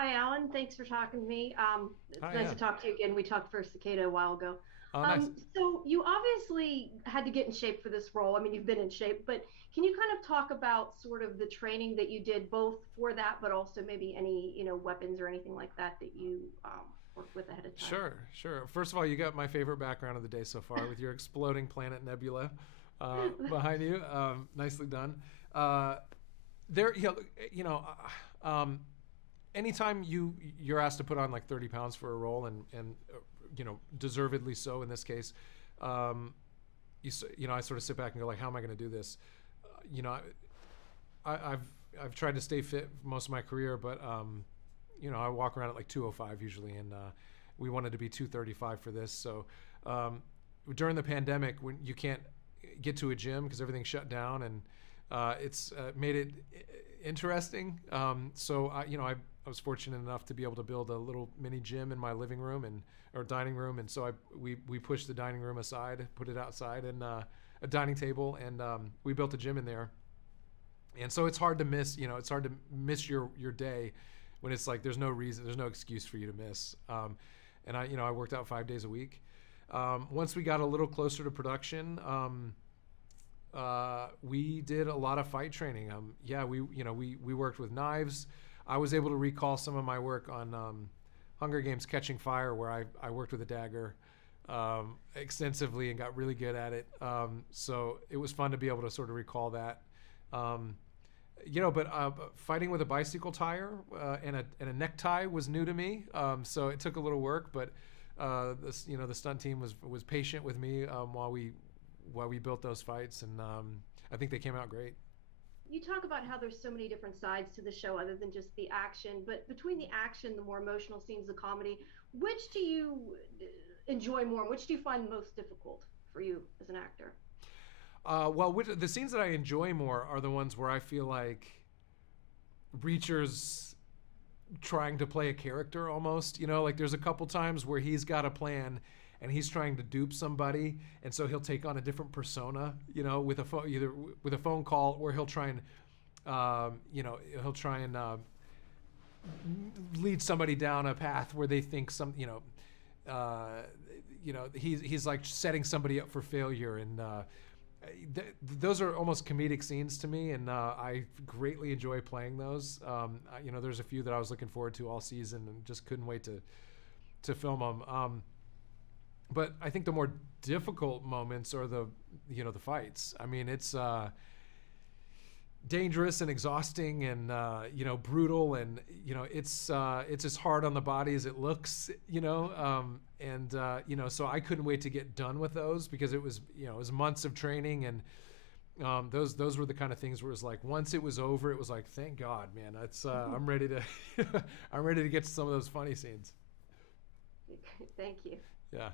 Hi, Alan. Thanks for talking to me. It's Hi, nice to yeah. talk to you again. We talked for Cicada a while ago. Oh, nice. So you obviously had to get in shape for this role. I mean, you've been in shape, but can you kind of talk about sort of the training that you did both for that, but also maybe any, weapons or anything like that that you worked with ahead of time? Sure, sure. First of all, you got my favorite background of the day so far with your exploding planet nebula behind you. Nicely done. There, you know, anytime you're asked to put on like 30 pounds for a role, and deservedly so in this case, I sort of sit back and go like, how am I going to do this? You know, I've tried to stay fit most of my career, but I walk around at like 205 usually, and we wanted to be 235 for this. So during the pandemic, when you can't get to a gym because everything's shut down, and it's made it interesting. I was fortunate enough to be able to build a little mini gym in my living room and or dining room, and so we pushed the dining room aside, put it outside, and a dining table, and we built a gym in there. And so it's hard to miss. It's hard to miss your day when it's like there's no reason, there's no excuse for you to miss. And I worked out 5 days a week. Once we got a little closer to production, we did a lot of fight training. We worked with knives. I was able to recall some of my work on Hunger Games: Catching Fire, where I worked with a dagger extensively and got really good at it. So it was fun to be able to sort of recall that. But fighting with a bicycle tire and a necktie was new to me. So it took a little work, but the stunt team was patient with me while we built those fights, and I think they came out great. You talk about how there's so many different sides to the show other than just the action, but between the action, the more emotional scenes, the comedy, which do you enjoy more? And which do you find most difficult for you as an actor? The scenes that I enjoy more are the ones where I feel like Reacher's trying to play a character almost. Like there's a couple times where he's got a plan and he's trying to dupe somebody, and so he'll take on a different persona. With a phone, either with a phone call, or he'll try and lead somebody down a path where they think he's like setting somebody up for failure, and those are almost comedic scenes to me, and I greatly enjoy playing those. There's a few that I was looking forward to all season and just couldn't wait to film them. But I think the more difficult moments are the fights. I mean, it's dangerous and exhausting, and brutal, and it's as hard on the body as it looks. So I couldn't wait to get done with those, because it was months of training, and those were the kind of things where it was like once it was over, it was like, thank God, man. It's I'm ready to I'm ready to get to some of those funny scenes. Thank you. Yeah.